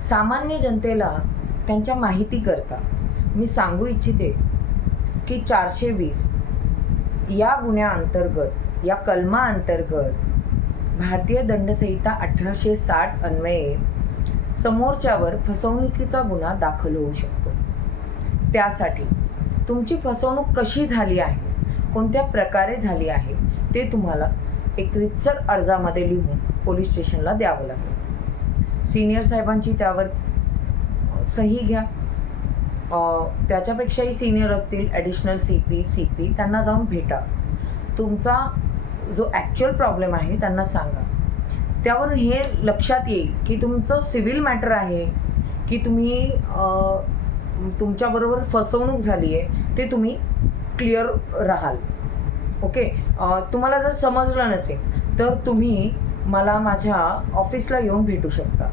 सामान्य जनतेला त्यांच्या माहितीकरता मी सांगू इच्छिते की 420 या गुन्ह्याअंतर्गत, या कलमाअंतर्गत भारतीय दंडसंहिता 1860 अन्वये समोरच्यावर फसवणुकीचा गुन्हा दाखल होऊ शकतो. त्यासाठी तुमची फसवणूक कशी झाली आहे, कोणत्या प्रकारे झाली आहे ते तुम्हाला एक रीतसर अर्जामध्ये लिहून पोलीस स्टेशनला द्यावं लागेल. सिनियर साहेबांची त्यावर सही घ्या. त्याच्यापेक्षाही सिनियर असतील, ॲडिशनल CP त्यांना जाऊन भेटा. तुमचा जो ॲक्च्युअल प्रॉब्लेम आहे त्यांना सांगा. त्यावर हे लक्षात येईल की तुमचं सिव्हिल मॅटर आहे की तुम्ही तुमच्याबरोबर फसवणूक झाली आहे, ते तुम्ही क्लिअर राहाल. ओके. तुम्हाला जर समजलं नसेल तर तुम्ही मला माझ्या ऑफिसला येऊन भेटू शकता.